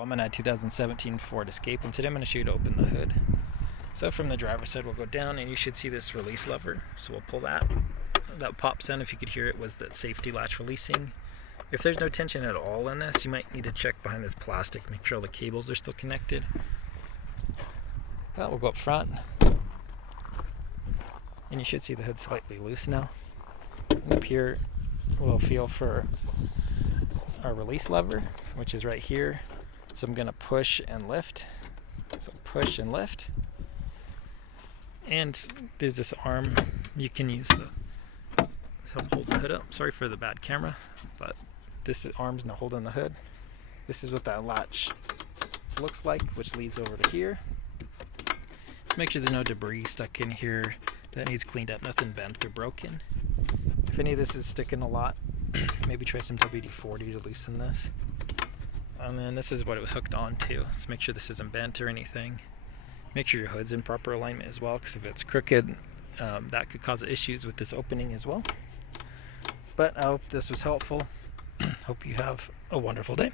I'm in a 2017 Ford Escape, and today I'm going to show you to open the hood. So from the driver's side, we'll go down and you should see this release lever. So we'll pull that. That pop sound, if you could hear it, was the safety latch releasing. If there's no tension at all in this, you might need to check behind this plastic, make sure all the cables are still connected. We'll go up front, and you should see the hood slightly loose now. And up here, we'll feel for our release lever, which is right here. So I'm going to push and lift. So push and lift. And there's this arm you can use to help hold the hood up. Sorry for the bad camera, but this arm's now holding the hood. This is what that latch looks like, which leads over to here. Make sure there's no debris stuck in here that needs cleaned up, nothing bent or broken. If any of this is sticking a lot, maybe try some WD-40 to loosen this. And then this is what it was hooked on to. Let's make sure this isn't bent or anything. Make sure your hood's in proper alignment as well, because if it's crooked, that could cause issues with this opening as well. But I hope this was helpful. Hope you have a wonderful day.